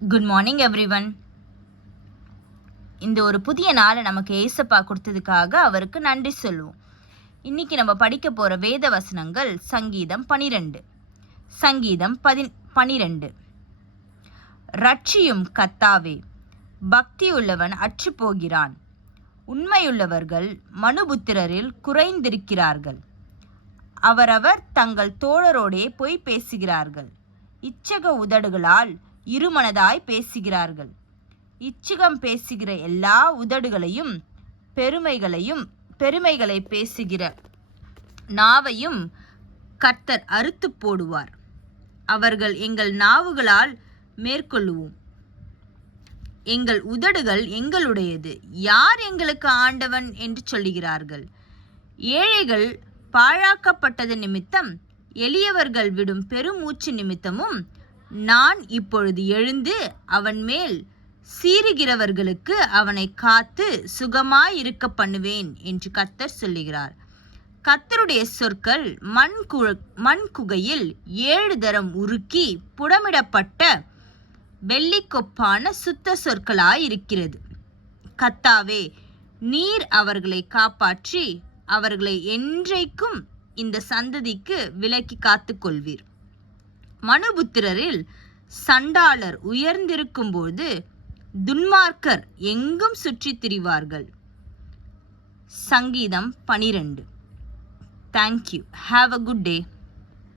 Good morning everyone. இந்த ஒரு புதிய நாளை நமக்கு ஏசப்பா கொடுத்ததுக்காக அவருக்கு நன்றி சொல்லுவோம். இன்னைக்கு நம்ம படிக்க போகிற வேத வசனங்கள் சங்கீதம் 12. சங்கீதம் 12. ரட்சியும் கத்தாவே, பக்தியுள்ளவன் அற்று போகிறான். உண்மையுள்ளவர்கள் மனுபுத்திரரில் குறைந்திருக்கிறார்கள். அவரவர் தங்கள் தோழரோடே பொய் பேசுகிறார்கள். இச்சக உதடுகளால் இருமனதாய் பேசுகிறார்கள். இச்சிகம் பேசுகிற எல்லா உதடுகளையும் பெருமைகளை பேசுகிற நாவையும் கர்த்தர் அறுத்து போடுவார். அவர்கள் எங்கள் நாவுகளால் மேற்கொள்ளுவோம், எங்கள் உதடுகள் எங்களுடையது, யார் எங்களுக்கு ஆண்டவன் என்று சொல்லுகிறார்கள். ஏழைகள் பாழாக்கப்பட்டது நிமித்தம், எளியவர்கள் விடும் பெருமூச்சு நிமித்தமும் நான் இப்பொழுது எழுந்து அவன் மேல் சீறுகிறவர்களுக்கு அவனை காத்து சுகமாயிருக்க பண்ணுவேன் என்று கர்த்தர் சொல்லுகிறார். கர்த்தருடைய சொற்கள் மண் குகையில் 7 தரம் உருக்கி புடமிடப்பட்ட வெள்ளிக்கொப்பான சுத்த சொற்களாயிருக்கிறது. கர்த்தாவே, நீர் அவர்களை காப்பாற்றி அவர்களை என்றைக்கும் இந்த சந்ததிக்கு விலக்கி காத்து கொள்வீர். மனுபுத்திரரில் சண்டாளர் உயர்ந்திருக்கும்போது துன்மார்க்கர் எங்கும் சுற்றி திரிவார்கள். சங்கீதம் 12. Thank you. Have a good day.